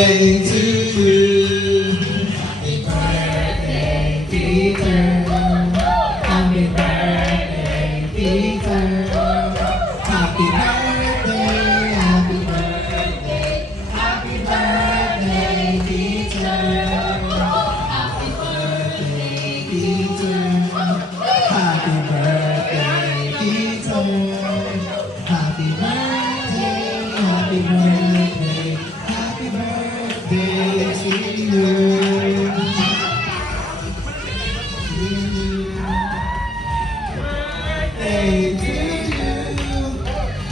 birthday to you. Happy birthday, Peter. Happy birthday, Peter. Happy birthday, happy birthday, happy birthday, Peter. Happy birthday, Peter. Happy birthday, Peter. Happy birthday, happy birthday, happy birthday to you. Birthday to you.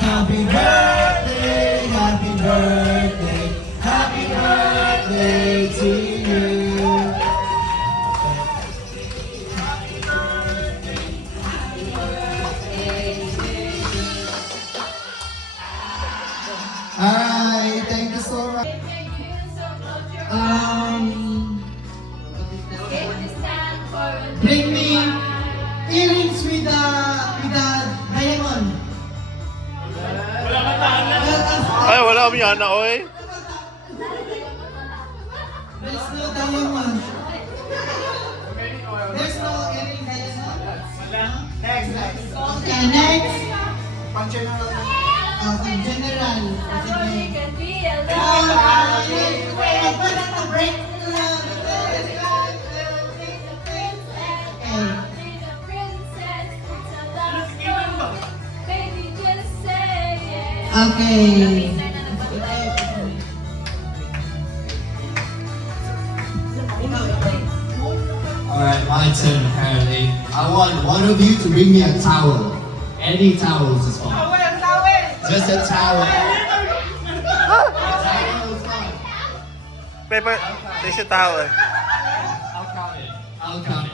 Happy birthday, happy birthday, happy birthday to you. Alright, thank you so much. Bring me earrings with the diamond. Ay, wala kami yana, oy. There's no diamond. There's no earring diamond. Next. Okay, next. Pang general. Okay. Alright, my turn apparently. I want one of you to bring me a towel. Any towels is fine. Just a towel. Paper, tissue towel. I'll count it. I'll count it.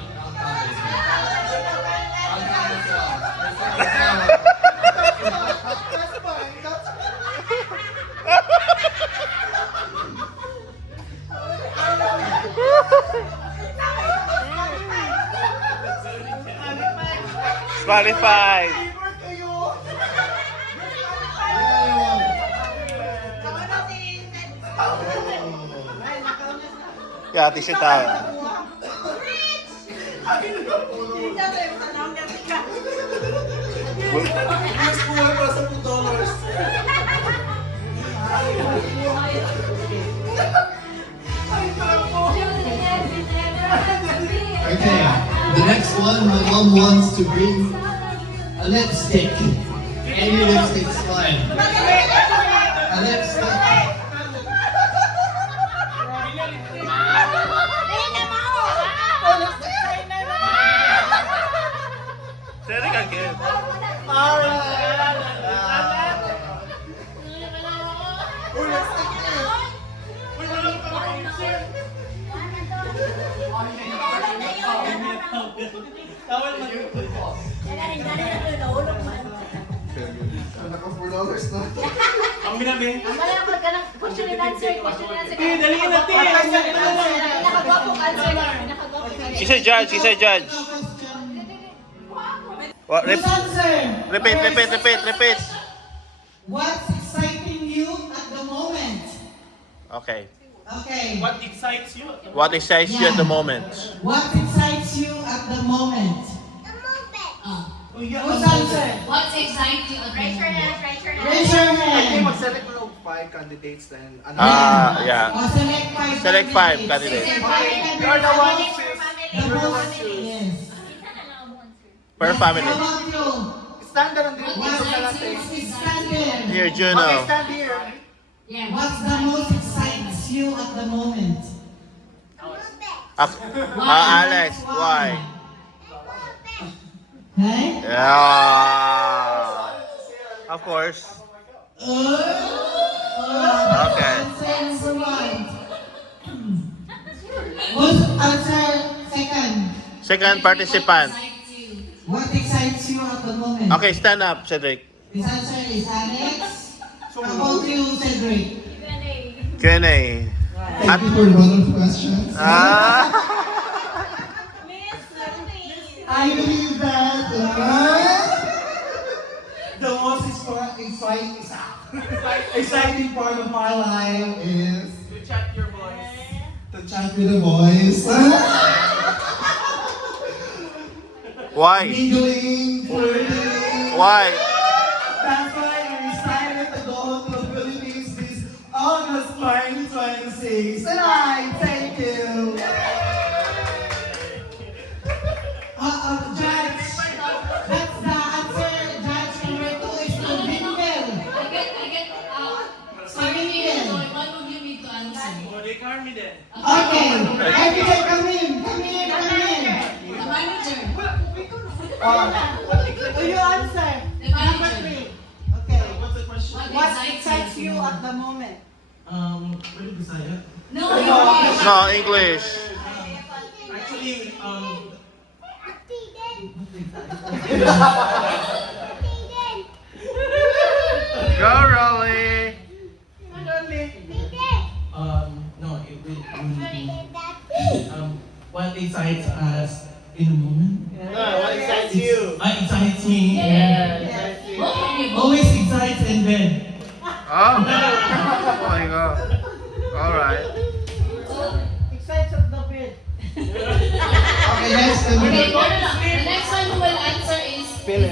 Spotify. Yeah, tissue towel. Okay, the next one, my mom wants to bring a lipstick. Any lipstick's fine. A lipstick. Sorry ka, Kev. $4 na. Ang binabi. Ang malapad ka ng question and answer. Daliin natin. Pinakagwapong answer. Pinakagwapong answer. She's a judge, she's a judge. What, Who's answer? repeat. What's exciting you at the moment? Okay. Okay. What excites you? What excites you at the moment? What excites you at the moment? Who's answer? What's exciting you? Raise your hand. Raise your hand. Mag-select mo ng 5 candidates then ano? Yeah. Oh, select 5 Select 5 candidates. You are the one who choose. The most, yes. Per family. How about you? Stand there ang green What's dito na natin. stand there? Here, Okay, Juno. stand here. What's the most excites you at the moment? Alex, why? Hey? Yeah. Of course. Okay. Answer right. Who's answer second? Second participant. What excites you at the moment? Okay, stand up, Cedric. His answer is Alex. How about you, Cedric? Q&A. Thank you for a lot of questions. I believe that the most exciting part of my life is with the boys. Why? Mingling, flirting. Why? That's why I decided to go to the Philippines this August 2026. And I thank you. Judge, that's the answer. Judge number 2 is to mingle. I get, sorry, Miguel, one of you need to answer. O, di Carmi din. Okay, everybody come in. The manager. You answer. The Number manager. 3. Okay. What's the question? What excites you at the moment? Pwede Bisaya? No, English. No, English. Actually, Go, Rolly. No, it will be what excites us in the moment. what excites you? Excites me. Yeah. Always excites and then. Oh my God. All right. Excites at the bed. Okay, next. Okay, no. The next one who will answer is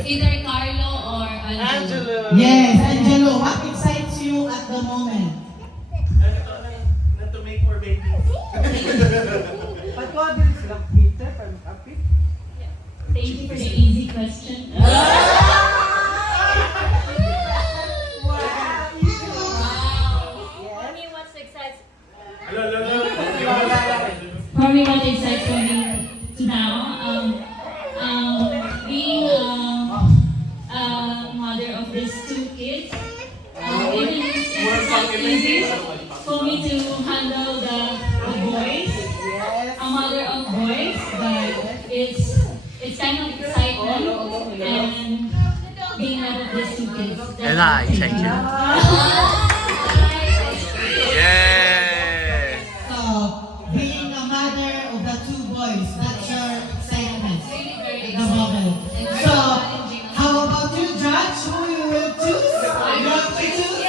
either Carlo or Angelo. Yes, Angelo, what excites you at the moment? Not to make more babies. But what is like Peter from Happy? Thank you for the easy question. Wow. For me, what excites me to now, being a mother of these 2 kids, even it's not easy for me to handle the boys, a mother of boys, but it's kind of exciting and being a mother of these 2 kids. And I thank you. Yay! So, being a mother of the 2 boys, that's your excitement at the moment. So, how about you, Judge? Who you will choose? You want to choose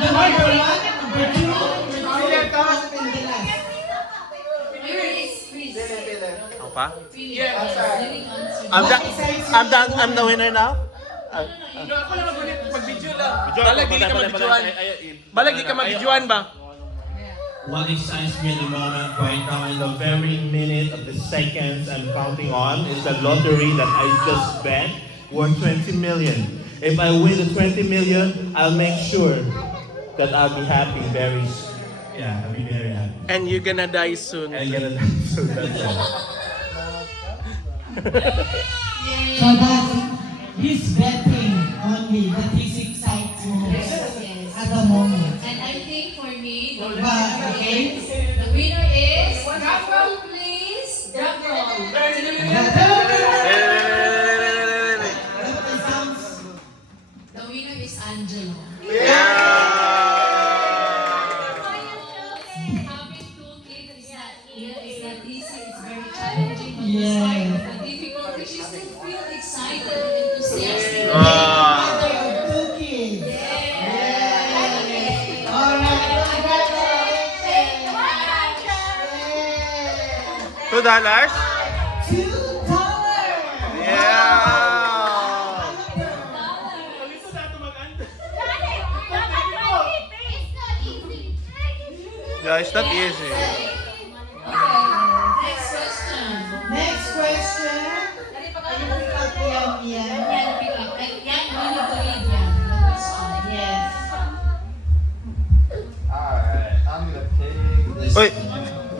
number 1, number 2, or your last and the last? Apa? I'm the winner now? Ako lang mag-video lang. Balag, di ka mag-videoan. Balag, di ka mag-videoan ba? What excites me at the moment right now in the very minute of the seconds I'm counting on is the lottery that I just bet worth 20 million. If I win the 20 million, I'll make sure that I'll be happy I'll be very happy. And you're gonna die soon. And get it so that's all. So that's he's betting only that he's excited most at the moment. And I think for me, the Okay. winner is, drum roll please, drum roll. The winner is Angelo. Having 2 kids is not easy, it's very challenging, but despite the difficulty, she still feels excited and enthusiastic. Mother of 2 kids. Alright. $2? $2. Yeah! Yeah, it's not easy. Next question. Next question. Yan, pick up. Yan, you need to read yan. The question. Yes. Alright, I'm gonna take this. Wait.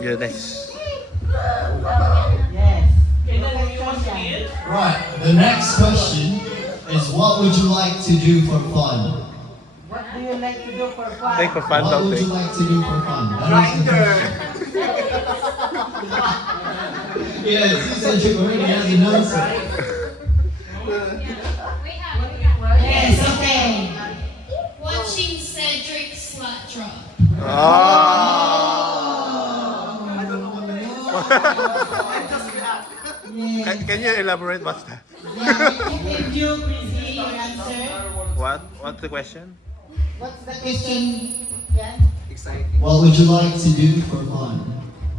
Goodness. Yes. Right, the next question is what would you like to do for fun? What do you like to do for fun? Take for fun, What don't would you take. like to do for fun? Grinder. Yes, you said you already had an answer. Yes, okay. Watching Cedric Slatra. Yes. Can you elaborate what's that? Thank you, Chrissy, your answer. What's the question? What's the question? Yan? Exciting. What would you like to do for fun?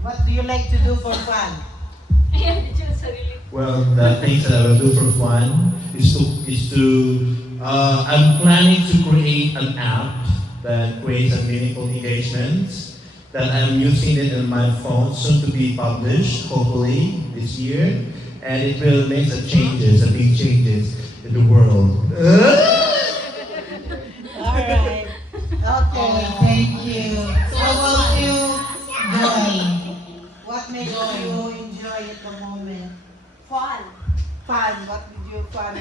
What do you like to do for fun? Well, the things that I will do for fun is I'm planning to create an app that creates a meaningful engagements that I'm using it in my phone, soon to be published, hopefully this year, and it will make the big changes in the world. Alright. Okay, thank you. So how about you, Joy? What makes you enjoy at the moment? Fun. Fun. What did you fun?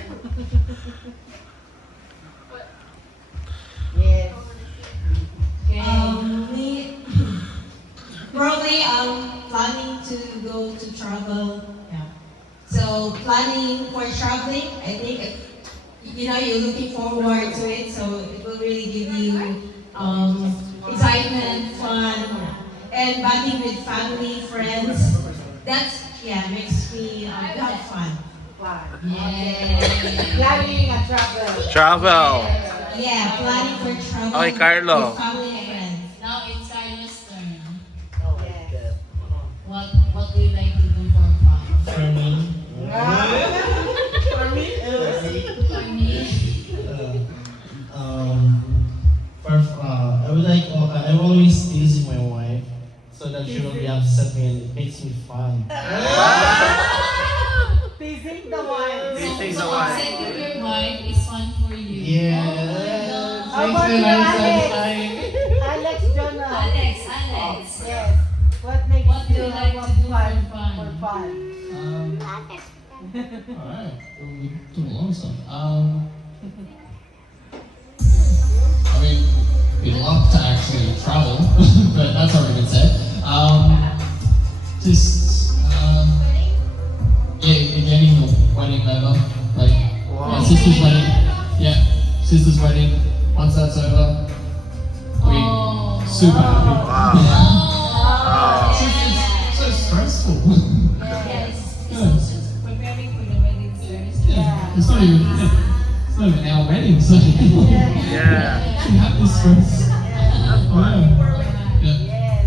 Yes. Me, probably planning to go to travel. Yeah. So planning for traveling, I think you're looking forward to it. So it will really give you excitement, fun, and bonding with family, friends. That's makes me have fun. Fun. Yeah. Planning a travel. Travel. Yeah, planning for travel Okay, Carlo. with family and friends. Now it's Carlos' turn. Yes. What do you like to do for fun? For me, For me? For me, I would like, I'm always teasing my wife so that she will be upset me and it makes me fun. Teasing the one. so upsetting your wife is fun for you. Yeah. How about you, Alex? Alex Jonah. Alex. Yes. What makes What do you you like have to do fun? for fun? For fun. Alright, we do a lot of stuff. I mean, we love to actually travel, but that's already been said. Getting the wedding over, like my sister's wedding. Yeah, sister's wedding. Once that's over, we super happy. Wow. It's so stressful. Yes. It's preparing for the wedding service. Yeah, it's not even our wedding, so Yeah. we have this stress. Yeah. Yes.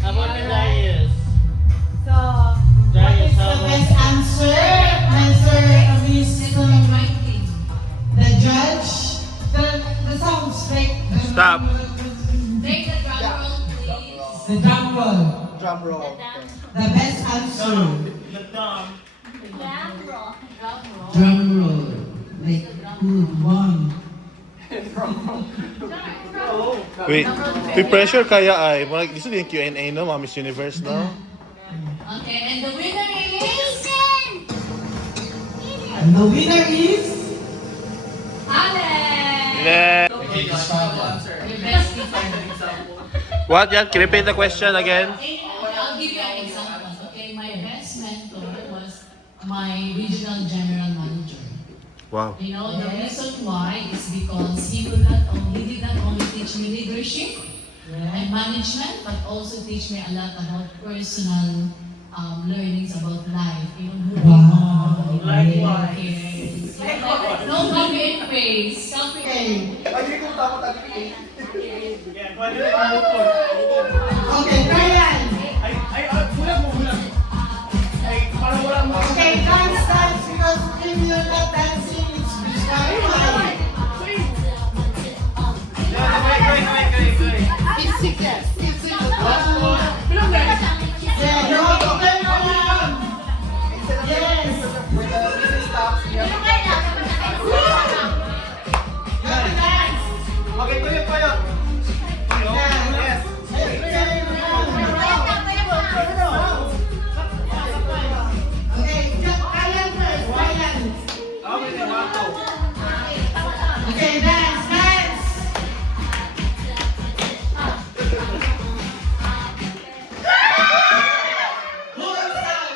How about you, Darius? So, what is the best answer? Answer of this, the judge? The sounds like... Stop. Take the drum roll, please. The drum roll. Drum roll. The best answer. Drum roll. Drum roll. Like, good one. Wait, pressure kaya ay. Murag gusto din yung Q&A no, mga Miss Universe no? Okay, and the winner is And the winner is... Alex. Yeah. Okay, describe that. Your best gift. What yan? Can you repeat the question again? Okay, I'll give you an example. Okay, my best mentor was my regional general manager. Wow. You know, the reason why is because he did not only teach me leadership and management, but also teach me a lot about personal learnings about life. You know, who we are, okay. No copy and paste. Copy and Ay, kung tama tayo. Okay, Brian. Okay, dance, because if you're not dancing, it's disqualified. It's sickness. It's sickness. Yeah, you have to turn around. Yes. When the music stops, you have to... You have to dance. Okay, tuyo, tuyo. Yes. Okay, Ryan first. Ryan. Okay, dance, dance. Who is that?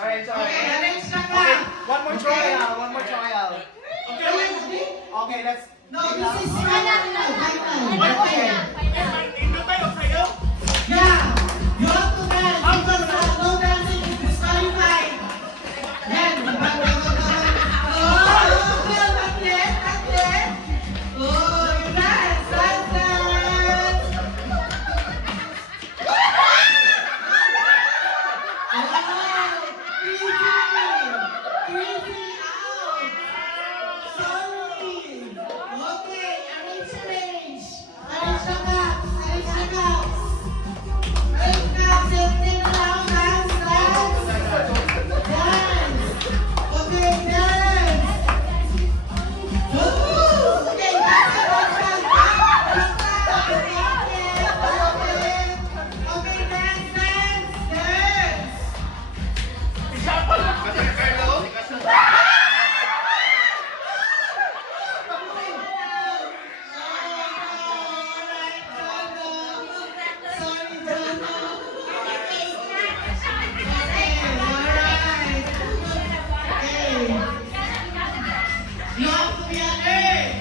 Alright, so... Okay, one more trial. Okay, let's No, this is final. Yeah, you have to dance because no dancing is disqualified. Yan, not yet. Oh, you dance. Easy out. Sorry. Okay, arrange. Arrange the cups. You'll take around, dance. Okay, dance. Woo! Okay, dance. Okay, dance. You have to be alert.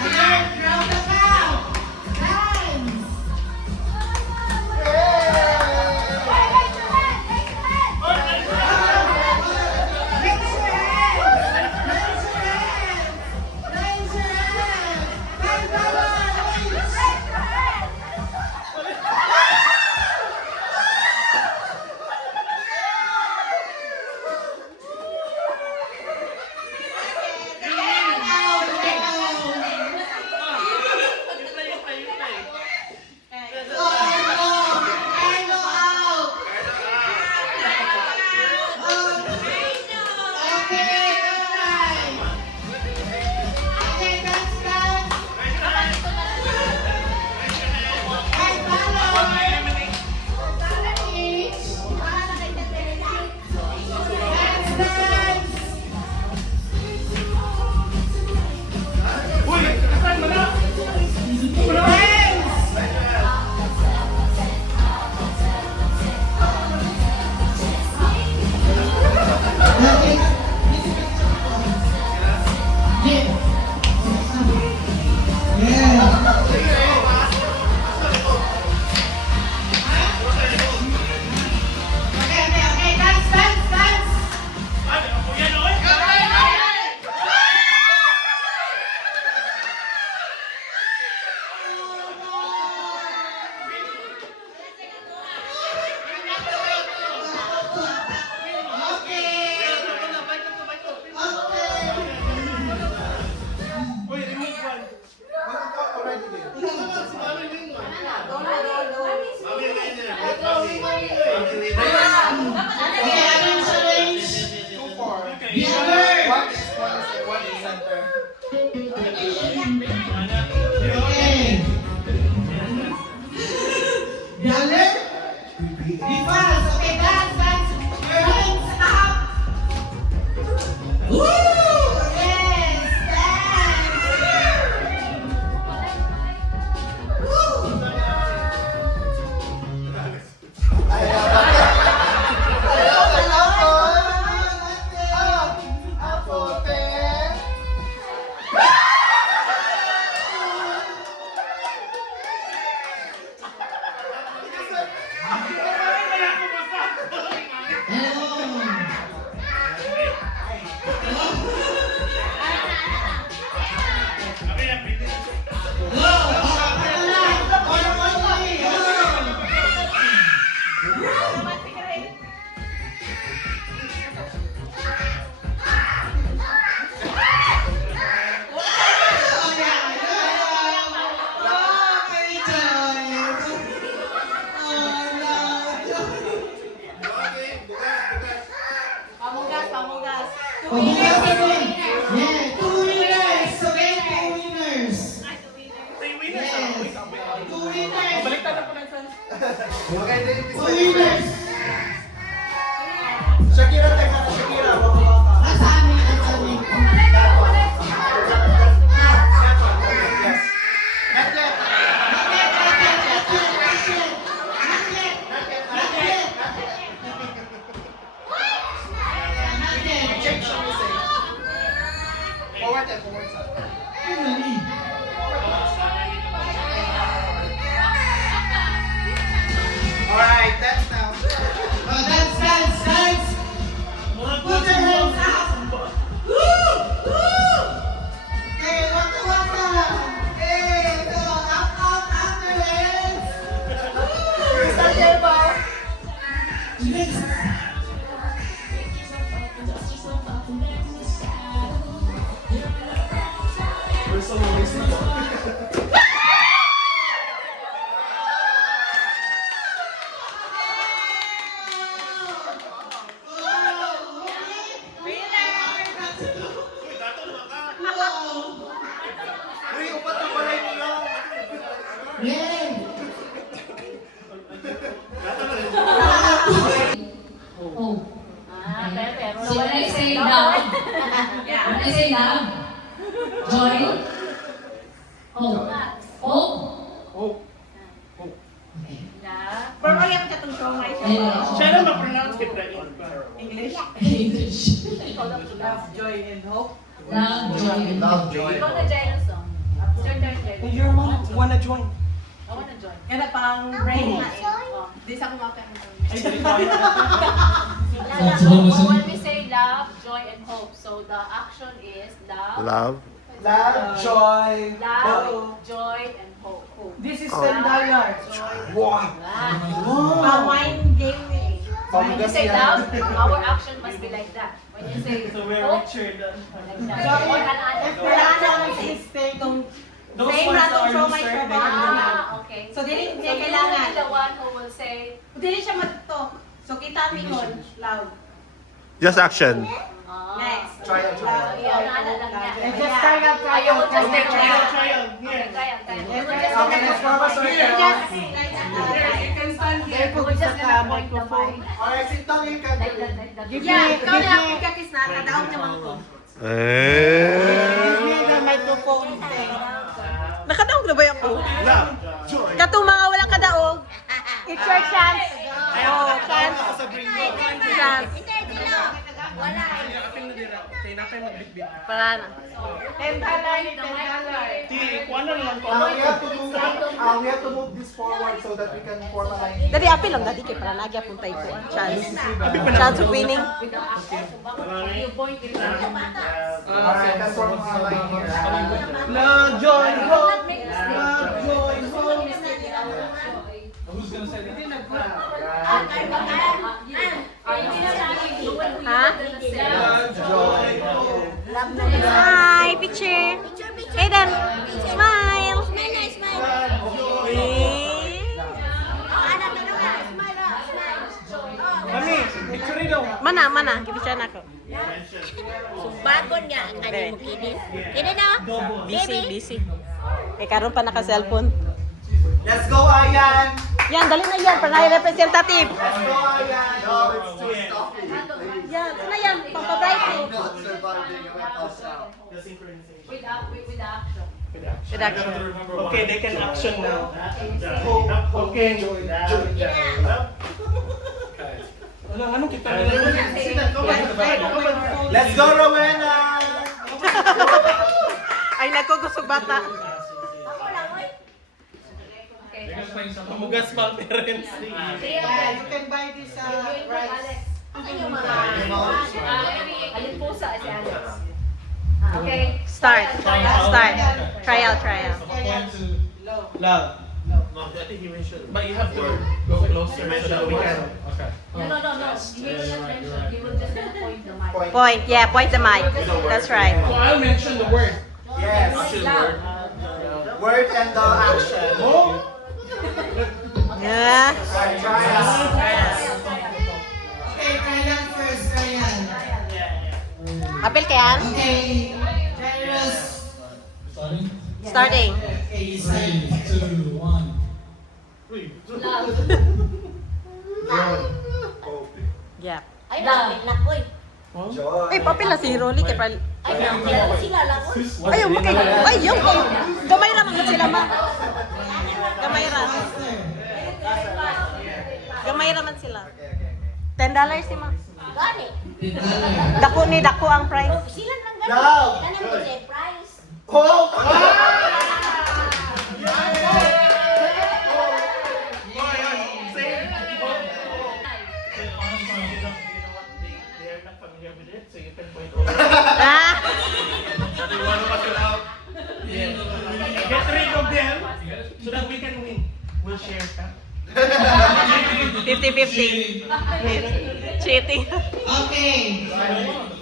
Alert, round the clock. Dance. Raise your hand. Raise your hand. Hey, brother, raise. Shakira, teka na Shakira. Forward and forward side. Alright, that's now. Dance, dance, dance. Put your hands up. Woo! Woo! Okay, waka. Okay, so up, ambulance. Next. Uy, upat na balay niyo. Yay! Oh. So when I say love, when I say love, joy, hope. Hope? Pero ayaw ka itong show nga siya. Siya na ma-pronounce kita English? English. Love, joy, and hope. Love, joy, and hope. Ikaw na Jairus song. Turn. Your mom wanna join. I wanna join. Yan na pang brain. Di sa kumapay mo. So When we say love, joy, and hope, so the action is love, Love. Love, joy, love, joy, and hope. This is $10. Wow. Wine game. When you say love, our action must be like that. When you say hope, like that. If wala na ang system, same na itong show may trabaho. Okay. So, dili So niya you kailangan. will be the one who will say, Dili siya matuto. So, kita mingon, loud. Just action. Next. Trial. yeah, lang niya. Just try out, try You will out. just take Trial. Okay, try out. You will just Okay, let's form a circle. You can stand here. You will just gonna point the mic. Alright, sit down here, Like Kevin. that, like that. Yeah, ikaw na ang kakis na, kadaog naman ko. Eh. the microphone thing. Nakadaog na ba ako? Love, joy. Katong mga walang kadaog. It's your chance. Oh, chance. Chance. Para na. $10, $10. We have to move this forward so that we can form a line. Dali, apil lang. Dali kay para nagya puntay ko. Chance. Chance of winning. With the action, so bakit you point it out? Alright, let's form a line here. Love, joy, hope. Love, joy, hope. who's gonna say that? Love, joy, hope. Hi, picture. Aiden, smile. Mami, picture daw. Mana, gibisyan ako. Bagon nga, ano mo kini? Kini na? Busy. Eh, karon pa naka-cellphone. Let's go, Ayan. Yan, dali na yan, para representative. Let's go, Ayan. No, it's too stuffy. Yan, sana yan, pampabrighting. Not surviving a touchdown. With the action. Redaction. Okay, they can action now. Okay. Anong kita Let's go, Rowena. Ay, nagkugusog bata. Okay. Mamugas pa ang parents. Yeah, you can buy this rice. Alin po sa si Alex? Okay. Start. Trial. Love. I think you mentioned, but you have to go closer so that we can. Okay. No. He will not mention. He will just point the mic. Point the mic. That's right. So I'll mention the word. Yes. Loud. Word and the action. Yeah. Trial. Okay, trial first, trial. Apil kayan? Okay. Jairus. Starting? Starting. Okay, 3, 2, 1. Loud. Yeah. Ay, nak koy. Joy. Ay, papel na si Rolly kay pal. Ay, nak sila lang koy. Ayaw mo kay. Ay, yung kay. Gamay ra man sila ma. Gamay ra. Gamay ra man sila. $10 si ma. Gani. Dako ang price. Sila lang gani. Love. Ano mo say price? Hope. of them so that we can win. We'll share ka. 50-50. Cheating. Okay.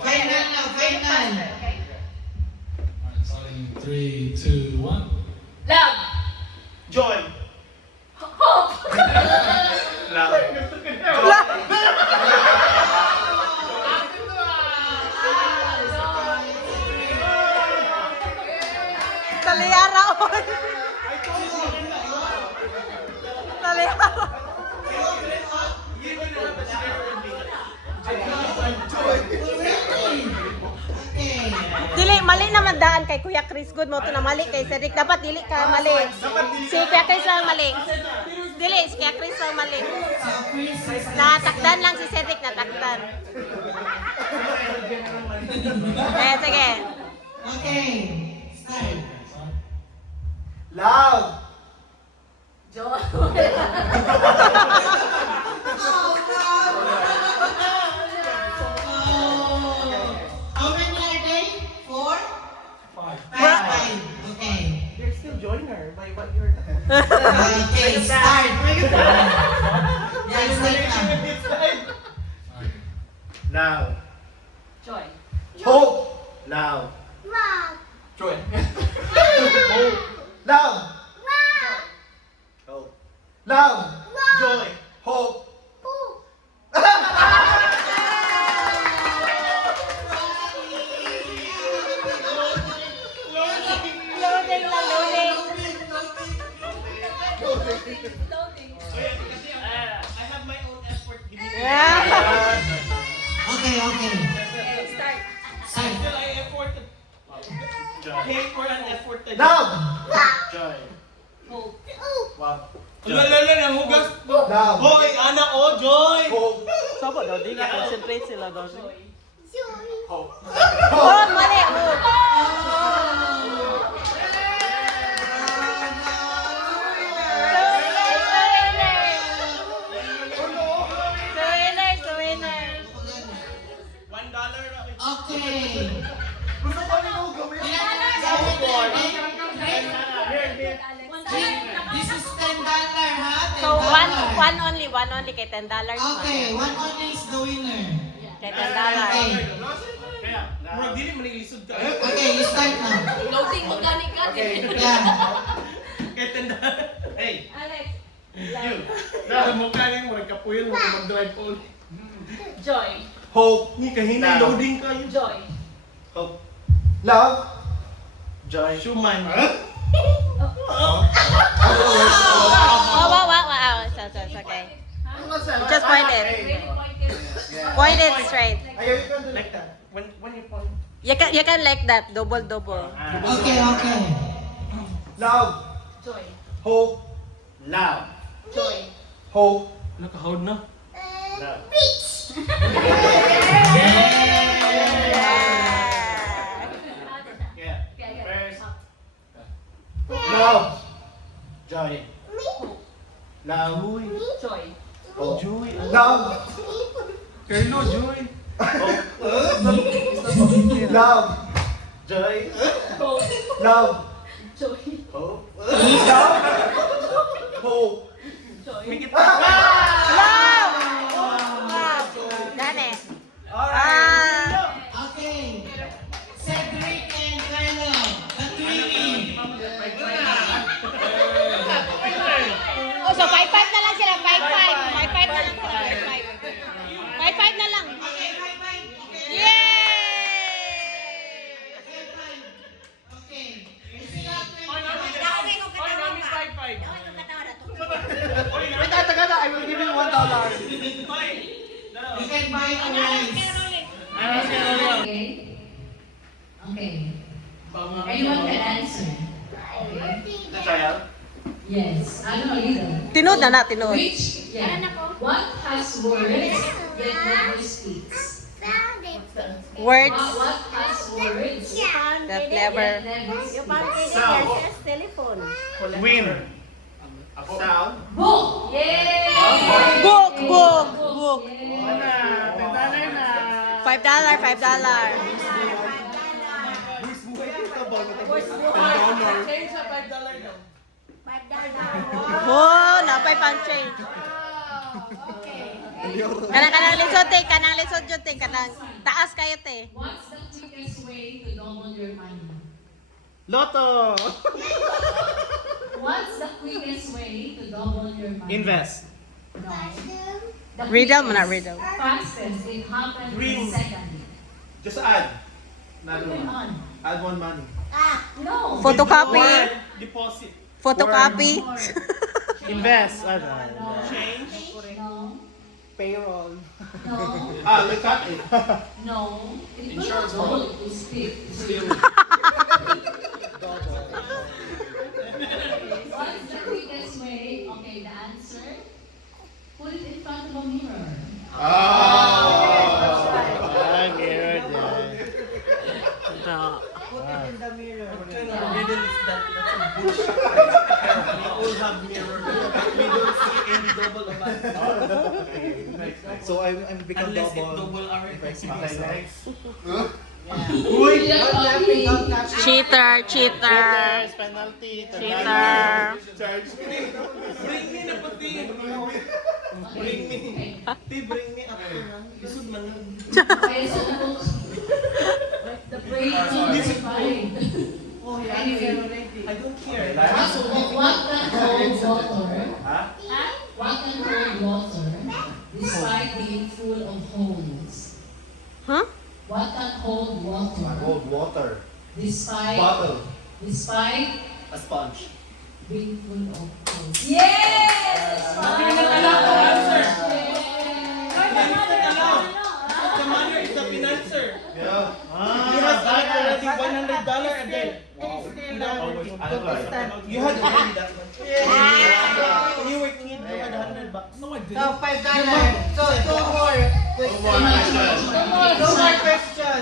Final na, final. 3, 2, 1. Love. Joy. Hope. Taliyara ko. Taliyara. Okay. Dili, mali naman daan kay Kuya Chris. Good mo to na mali kay Cedric. Dapat dili ka mali. Si Kuya Chris lang mali. Dili, si Kuya Chris lang mali. So, Chris is Natakdan lang si Cedric, natakdan. Eh, sige. Okay. Start. Love. Joy. How many are they? 4? 5. 5. Okay. You're still joiner by what you're Okay, start. Yeah, start now. Love. Joy. Hope. Love. Joy. Hope. Love. Hope. Love. Joy. Hope. Loading na loading. I have my own effort. Okay, okay. Start. Start. Still I effort. Pay for an effort. Love. Joy. Hope. Wow. Lala, nahugas. Love. Hoy, anak o, Joy. Hope. Sabo daw, di ka concentrate sila daw. Hope. Oh, mali. Oh. Okay. This is $10, ha? $10. So, one only kay $10. Okay, one only is the winner. Kay $10. Okay. Murag dili man ilisod ka. Okay, you start now. Loading mo gani ka. Yeah. Kay tanda. Hey, Alex. you. Dahil mo kaling murag kapuyon mo mag-drive on. Joy. Hope. Ni kahina loading ka yun. Joy. Hope. Love. Joy. Shuman. Oh, wow. So, okay. Just point it. Very pointed. Point it straight. Like that. When you point. You can like that. Double. Okay, okay. Love. Joy. Hope. Love. Joy. Hope. Nakahawd na. Love. Yeah. First. Love. Joy. Love. Joy. Hope. Love. Carlo, Joy. Love. Joy. Hope. Love. Joy. Hope. Love. Hope. Joy. Love! Done it. Okay. Cedric and Carlo, the twinning. Oh, so 5-5 na lang sila. 5-5. 5-5 na lang sila. 5-5 na lang. Okay, 5-5. Okay. Yay! Okay. It's not 20. I will give you $1. You can buy a rice. Okay. Okay. Anyone can answer. Okay. The child. Yes. Ano either. Tinood na, tinood. Which? Yeah. What has words yet never speaks? Words What has words that never... yet never speaks? telephone. Win. Sound. Book. Yay! Book. Yeah. $5. Change sa $5 daw. Oh, napay pang change. Kanang lisod te, kanang lisod jud te, kanang taas kayo te. What's the quickest way to double your money? Lotto! What's the quickest way to double your money? Invest. No. The Riddle mo na, quickest, riddle. Fastest, it happens Dream. in second. Just add. Another Moving one. on. Add one money. No. Photocopy. Or deposit. Photocopy. Invest. No. Change. No. Payroll. No. Look at it. No. It will not Insurance double, it will split. What's the quickest way? Okay, the answer. Put it in front of a mirror. No. Put it in the mirror. What kind of riddle is that? That's a bullshit. We all have mirror. We don't see any double of us. So I'm become Unless it double. double our If I see Okay, myself. next. Uy! Don't catch me. Cheater, cheater. Penalty. Cheater. Charge me. Bring me na pati. Bring me. Ti, bring me up to na. Isod man lang. Okay, so the break is fine. Anyway, I don't care. what can hold water? Huh? What can hold water despite being full of holes? Huh? What can hold water Cold water. despite Bottle. despite A sponge. being full of holes? Yes! The mother is the financer. Yeah. You have already $100 a day. You had already that much. When you were a kid, you had $100. No, I didn't. So $5. So two more. No more question.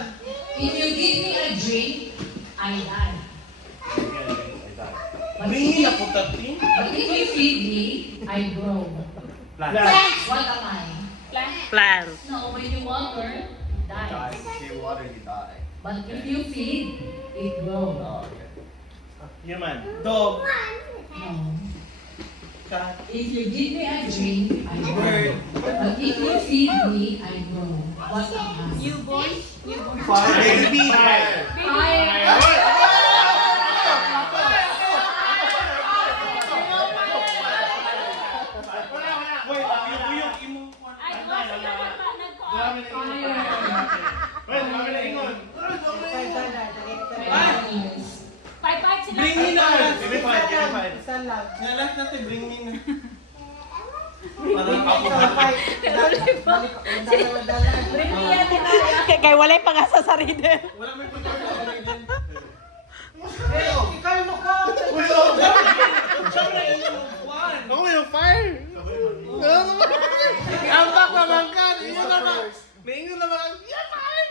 If you give me a drink, I die. Bring me a putati. But if you feed me, I grow. Plant. What am I? Plan. No, when you water, it dies. If you water, you die. But if you feed, it grows. Oh, okay. Human. Dog. No. Cat. If you give me a drink, I grow. Bird. But if you feed me, I grow. What am I? Fire. Baby. Fire. Wait, yung imo. Wait, mami na ingon. Bring me na. Give me five. Isa lang. Nalas natin, bring me na. Parang ako ba? Kay walay pa nga sa sarili. Wala may pagkakagaling din. Ikaw mo ko. Siyempre, yun yung one. Ako yung fire. Ang bak naman ka. Ingon naman. May ingon naman. Yeah, fire.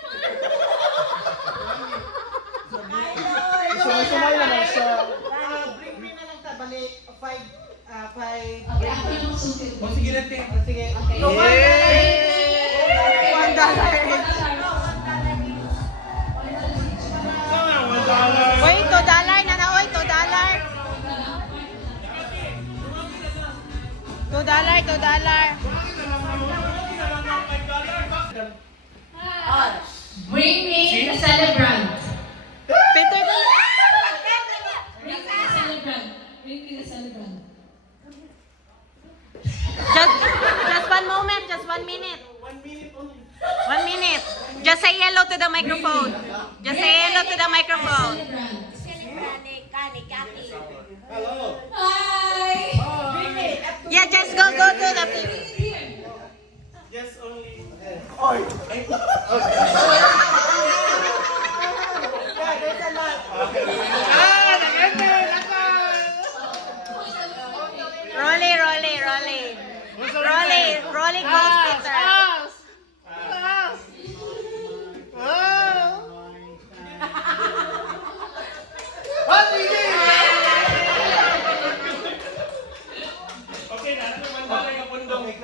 Sumay naman siya. Bring me na lang ta. Balik. Five. Okay, ako yung magsutil. O sige natin. Sige. Okay. So, $1. $1. Uy, $2 na na, uy, $2. $2, $2. Bring me the celebrant. Peter, Bring me the celebrant. Bring me the celebrant. just 1 moment, just 1 minute. 1 minute only. 1 minute. Just say hello to the microphone. Just say hello to the microphone. Celebrant. Hello. Hi! Yeah, just go to the TV. Yes, only. Yeah, there's a lot. Rolly, Rolly, Rolly. Rolly, Rolly goes Peter. Okay na, ano naman dala yung pundong. $1. $1.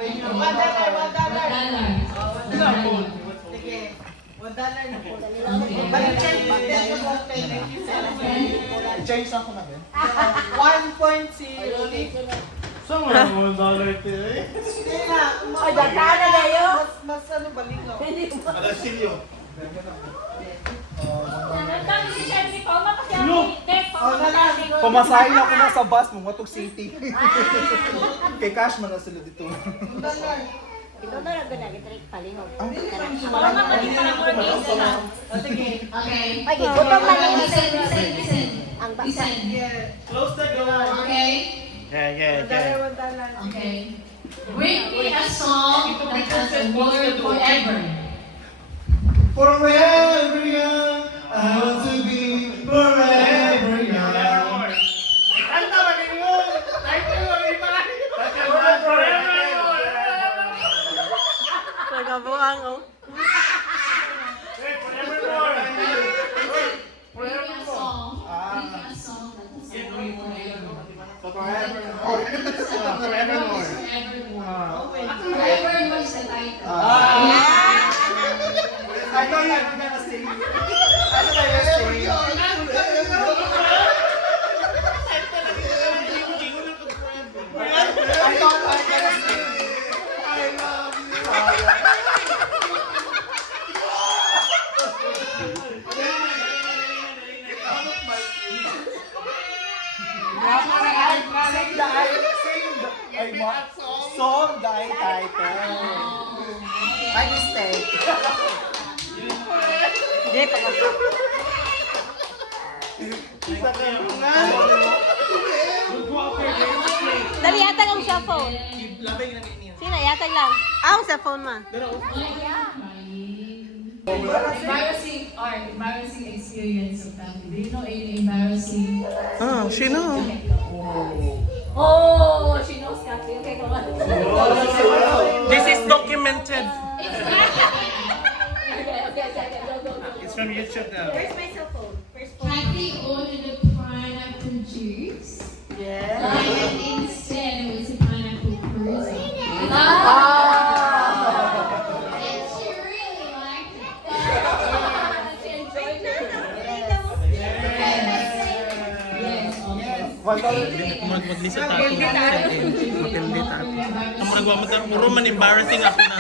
Sige. $1 na po. Balik kayo. That's okay. Change ako na din. 1 point si Loli. Saan mo lang $1 ito eh? Ay, dagkana na yun. Mas ano balingaw. Madasilyo. Nagkami si Shelby pa, umakasya. Pamasahin ako na sa bus mo, Matog City. Kay Cash man na sila dito. Ito na lang ganyan, ito palihog. Wala nga pati parang more games na. Okay. Ay, gutom na lang. Listen. Ang Listen. Close the door. Okay. Yeah. Okay. Bring me a song that has a word forever. Forever young, I want to be forever young. Kanta ba ninyo? Title mo rin pa. Nagabuang, oh. Bring me a song. Bring me a song that has a word forever. Forevermore. Forevermore. Forevermore is the title. I thought you were gonna sing. I thought I was singing. I thought I was gonna sing. I love you. Sing the song, the title. My mistake. Hindi, pag- Dali, yatag ang cellphone. Sino, yatag lang. Ang cellphone ma. Embarrassing experience of family. Do you know any embarrassing? She knows. Oh, she knows Kathy. Okay, come on. This is documented. Okay, go. It's from YouTube now. Where's my cell phone? Kathy ordered a pineapple juice. Yeah. And instead it was a pineapple cruise. And she really liked it. She enjoyed it. Maglisa tato. Matindi tato. Ang mga gawamot na, puro man embarrassing ako na.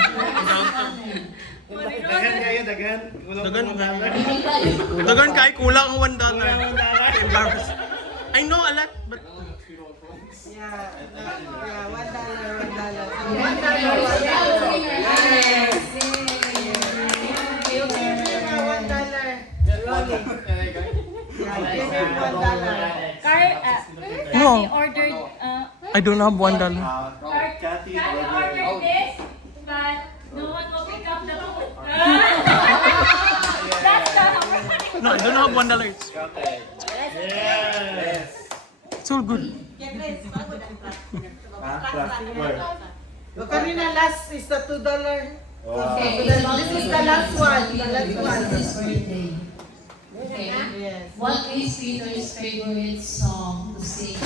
Dagan kay kulang ang $1. Embarrassing. I know a lot, but Kathy ordered, I don't have $1. Kathy ordered this, but no one will pick up the food. That's the No, I don't have $1. It's all good. Kanina last is the $2. Okay. This is the last one. His birthday. Okay. Yes. What is Peter's favorite song to sing?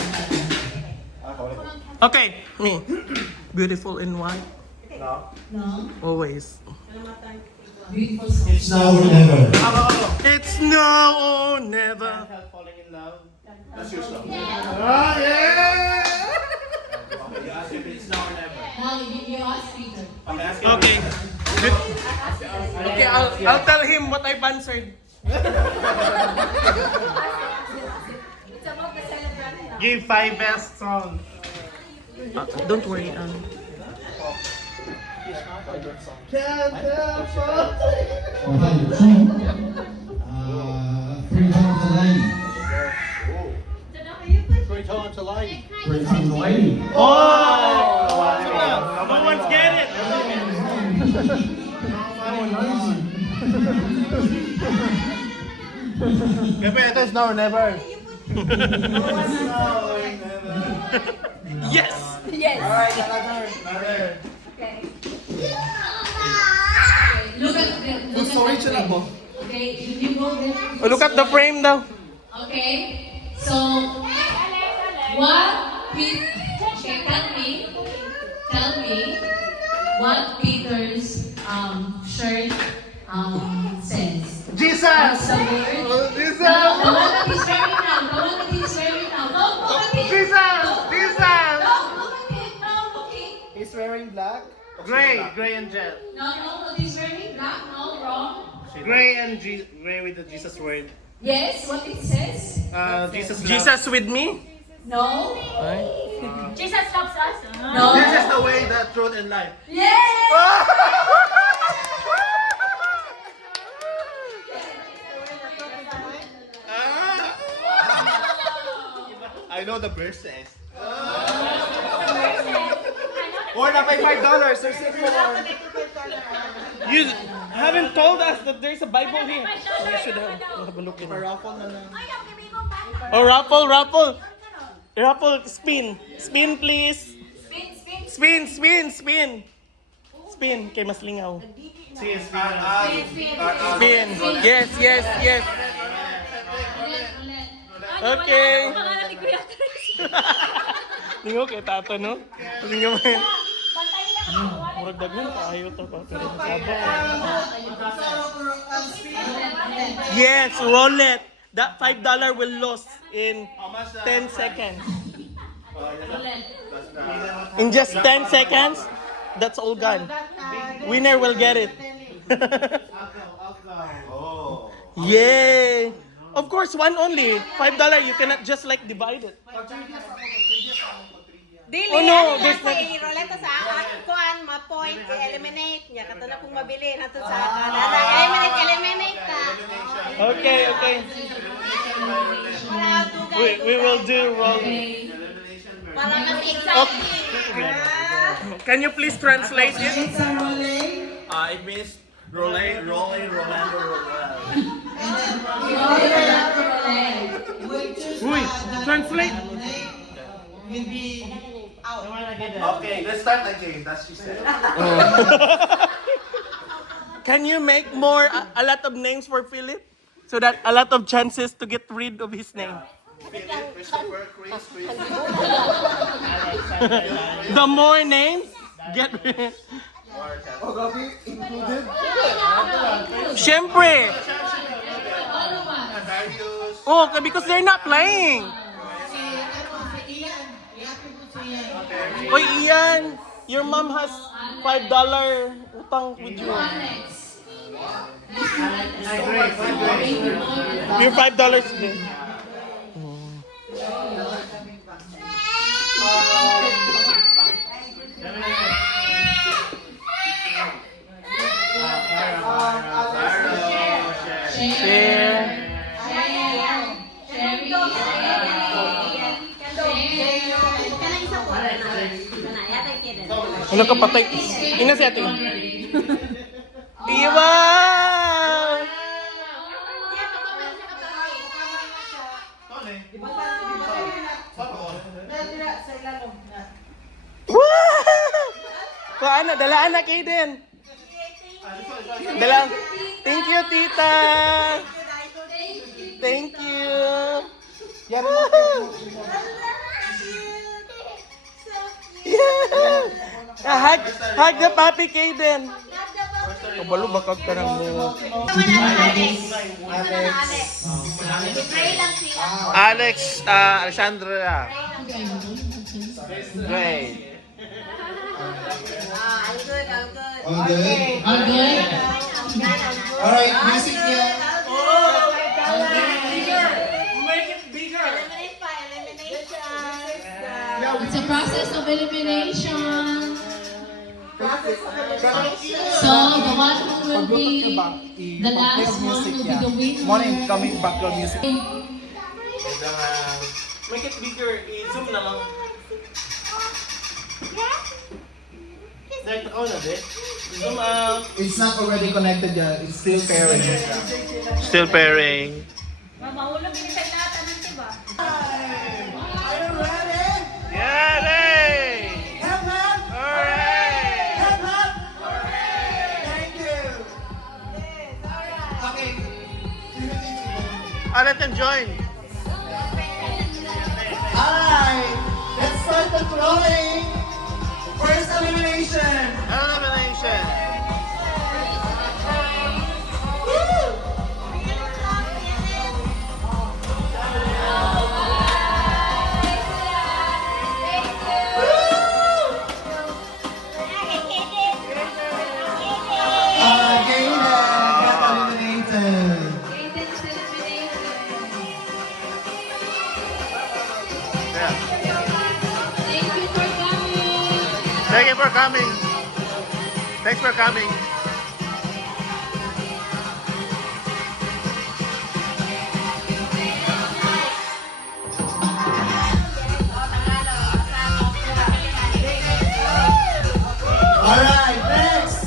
Okay, me. Beautiful in white. No? Always. Beautiful song. It's now or never. It's now or never. Falling in love. That's your song. Oh, yeah! It's now or never. Now you ask Peter. Okay. Okay, I'll tell him what I've answered. It's about the celebrant. Give 5 best songs. Don't worry. Bring home the lady. Great on to life. Bring home the lady. Oh! No one's get it. Ito is now or never. Yes! Yes. Alright, another. Okay. Look at the Storage na po. Okay, you go there. Oh, look at the frame daw. Okay, so what okay, tell me what Peter's shirt says. Jesus! What's the word? Jesus! The one that he's wearing Gray and Jet. No, what is wearing? Black? No, wrong. Gray with the Jesus word. Yes, what it says? Jesus with me. No. Jesus loves us. No. This is the way, the truth, and life. Yes! I know the verses. Or na by $5. There's You haven't told us that there's a Bible here. We should have a look in it. raffle na lang. Oh, raffle, spin. Spin, please. Spin. Kay mas lingaw. Spin. Yes. Okay. Lingaw kay Tato, no? Lingaw mo yun. Murag daghan tayo to pa. Pero yes, roll it. That $5 will lose in 10 seconds. In just 10 seconds, that's all gone. Winner will get it. Yay! Of course, one only. $5. You cannot just like divide it. Dili, Oh, no, ano there's lang kay Roleta sa kuan, ma-point, eliminate niya. Kato na kung mabili nato sa kanana. Eliminate ka. Okay. Para dugay. We will do roll. Para mas exciting. Can you please translate it? It's a rolling. It means rolling, Rolando, Uy, translate. Will be out. Okay, let's start again. That's what she said. Can you make more a lot of names for Philip? So that a lot of chances to get rid of his name. Philip, Christopher, Chris. The more names, get rid. Oh, Gabi, included? Siyempre! Darius. Oh, because they're not playing. Oy, Ian, your mom has $5 utang with you. Your $5 din. Share. Ano ka patay? Ina si ate. Iwa! Paano? Dalaan na kayo din. Dalang. Thank you, tita. Thank you. Yan Hug the puppy, Kaden. Kabalo, bakag ka ng mo. Alex, Alexandra. Great. All good? All good? Alright, music niya. Make it bigger. It's a process of elimination. So, the one who will be the last one will be the winner. Morning, coming background music. Make it bigger. I-zoom na lang. Zoom out. It's not already connected yet. It's still pairing. Still pairing. Mahulog din sa lahat ng tiba. Are you ready? Yeah, Lay! Hep, hep! Alright! Hep, hep! Thank you! Okay. Let them join. Alright, let's start the throwing. First elimination. Elimination. Yeah. Thank you for coming. Thank you for coming. Thanks for coming. Alright, next!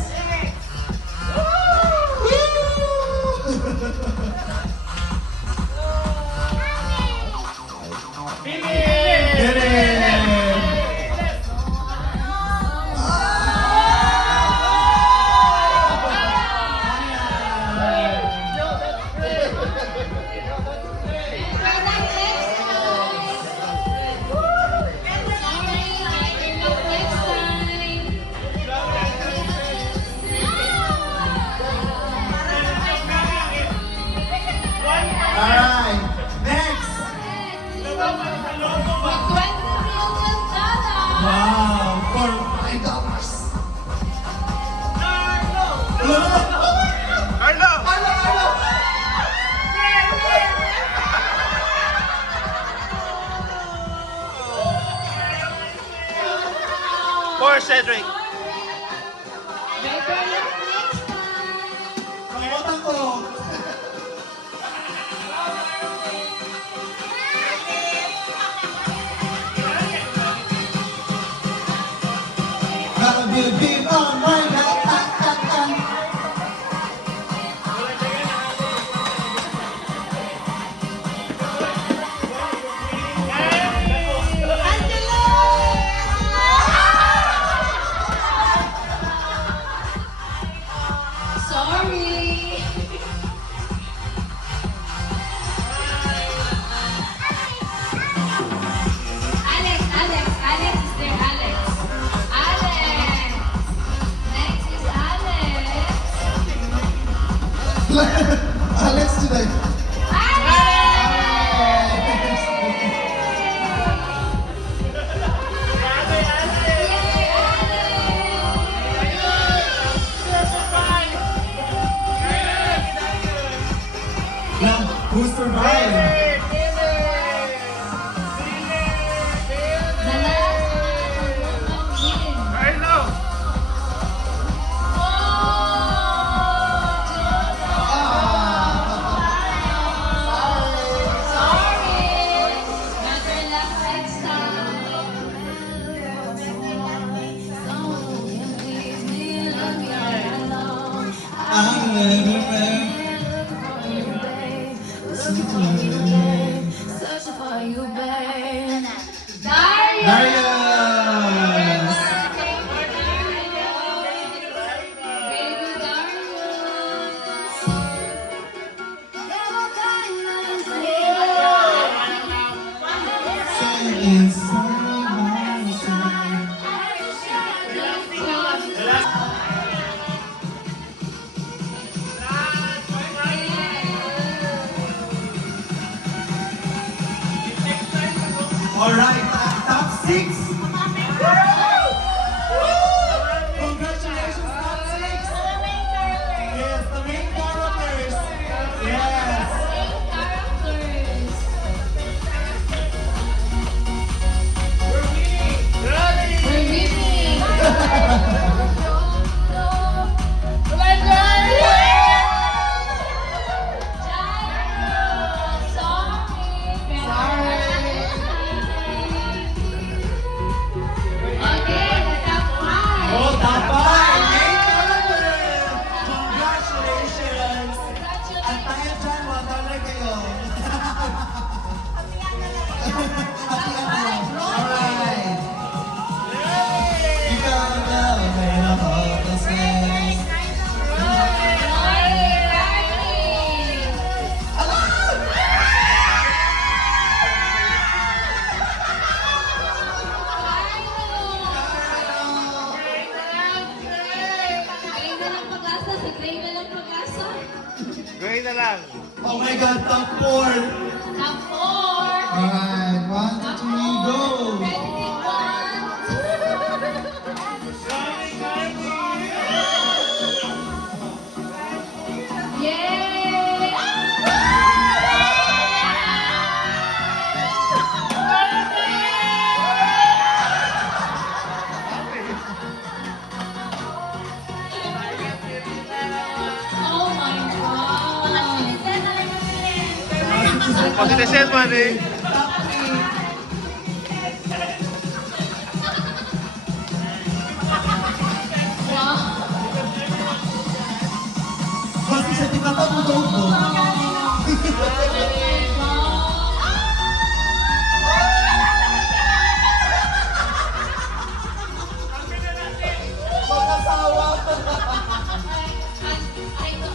Alright, next! Wow, for $5. Arlo! For Cedric. Kalimutan ko! Gotta be a big on my Sorry. Alex, is there Alex? Alex. Next is Alex. Alex today. Now, who's surviving? Darius! Alright, top 6! Congratulations, top 6! Yes, the main characters! Yes! Oh, top 5! Main characters! Congratulations! At tayo dyan, wala kayo. Alright! You gotta know when I'm hopelessness. Gray na lang. Oh my God, top 4! Top 4. Alright, 1, 2, go! Yay! Congratulations, Manny. Basta sa tikata mo daw ko.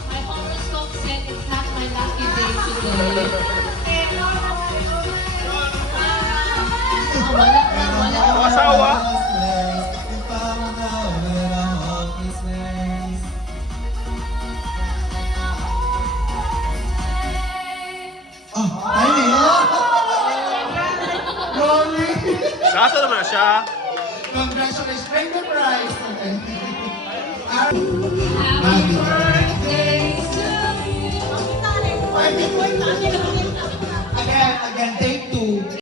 My horoscope said it's not my lucky day today. Wala. Asawa? Oh, timing, oh! Rolly! Kaso naman siya. Congratulations! Bring the prize! Okay. Happy birthday to you.